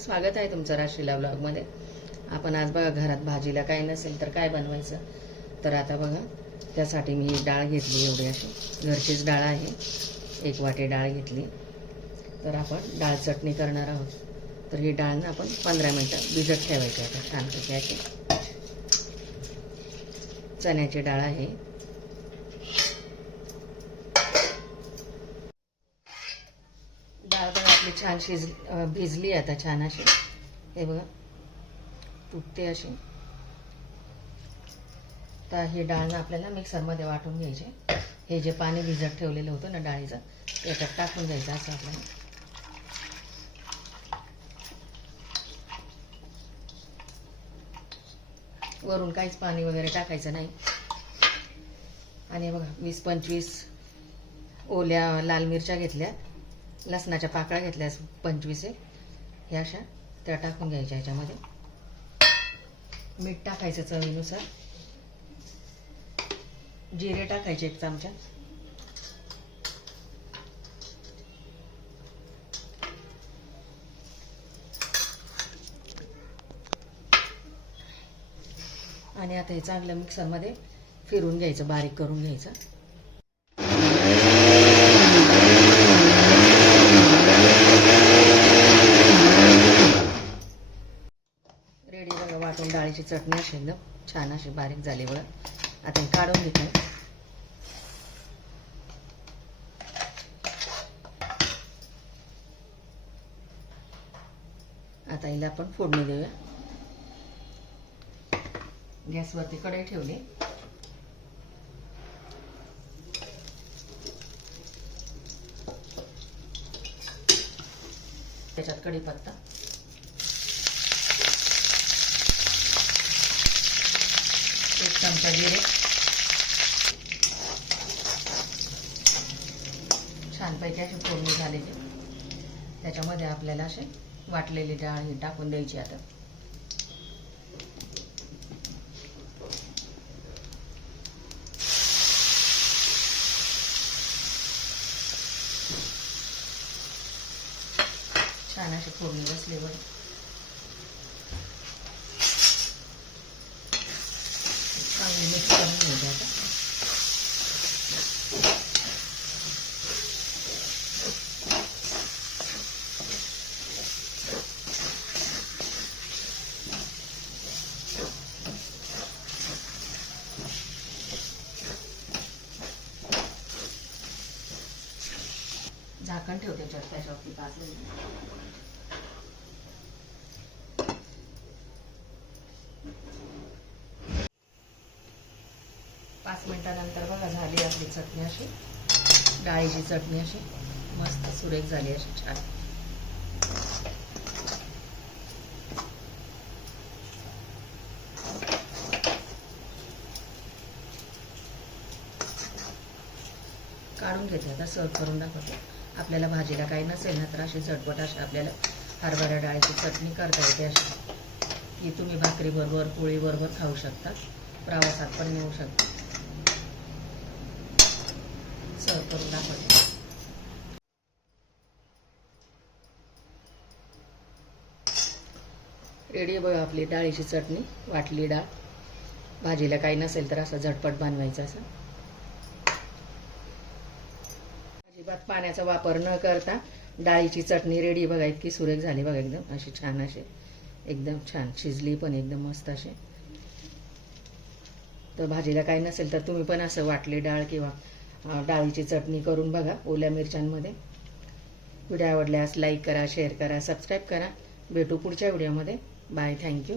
स्वागत आहे तुमचं राशीला ब्लॉगमध्ये। आपण आज बघा घरात भाजीला काही नसेल तर काय बनवायचं, तर आता बघा त्यासाठी मी डाळ घेतली, एवढी अशी घरचीच डाळ आहे, 1 वाटी डाळ घेतली। तर आपण डाळ चटणी करणार आहोत। तर ही डाळ ना आपण 15 मिनिटं भिजत ठेवायची आहे छानपैकी अशी। चण्याची डाळ आहे। डाळ बघा आपली छान भिजली आता छान अशी, हे बघा तुटते अशी। तर ही डाळ ना आपल्याला मिक्सरमध्ये वाटून घ्यायची। हे जे पाणी भिजत ठेवलेलं होतं ना डाळीचं, त्याच्यात टाकून घ्यायचं असं आपल्याला। वरून काहीच पाणी वगैरे टाकायचं नाही। आणि बघा 20-25 ओल्या लाल मिरच्या घेतल्या, लसणाच्या पाकळ्या घेतल्या 25 ह्या अशा, त्या टाकून घ्यायच्या ह्याच्यामध्ये। मीठ टाकायचं चवीनुसार, जिरे टाकायचे 1 चमचा, आणि आता हे चांगलं मिक्सरमध्ये फिरून घ्यायचं, बारीक करून घ्यायचं। रेडी बघा वाटून डाळीची चटणी अशी एकदम छान अशी बारीक झाली बघा। आता हे काढून घेतो। आता हिला आपण फोडणी देऊया। गॅसवरती कढई ठेवली, त्याच्यात कढीपत्ता, 1 चमचा जिरे, छानपैकी अशी फोडणी झाली की त्याच्यामध्ये आपल्याला असे वाटलेली डाळ ही टाकून द्यायची। आता छान अशी फोडणी बसल्यावर चांगली मिक्स करून घ्यायची। आता झाकण ठेवते त्याच्यावरती 5 मिनिट। 5 मिनिटानंतर बघा झाली आपली चटणी अशी, डाळीची चटणी अशी मस्त सुरेख झाली अशी छान। काढून घेते आता, सर्व करून दाखवते। आपल्याला भाजीला काही नसेल ना तर अशी झटपट अशी आपल्याला हरभरा डाळीची चटणी करता येते अशी। ही तुम्ही भाकरी बरोबर पोळी बरोबर खाऊ शकता, प्रवासात पण नेऊ शकता। सर्व करून दाखवते। रेडी बघा आपली डाळीची चटणी, वाटली डाळ। भाजीला काही नसेल तर असं झटपट बनवायचं असं। अजिबात पाण्याचा वापर न करता डाळीची चटणी रेडी बघा, इतकी सुरेख झाली बघा, एकदम अशी छान अशी, एकदम छान शिजली पण एकदम मस्त अशी। तर भाजीला काही नसेल तर तुम्ही पण असं वाटली डाळ किंवा डाळीची चटणी करून बघा ओल्या मिरच्यांमध्ये। व्हिडिओ आवडल्यास लाईक करा, शेअर करा, सबस्क्राईब करा। भेटू पुढच्या व्हिडिओमध्ये। Bye, thank you.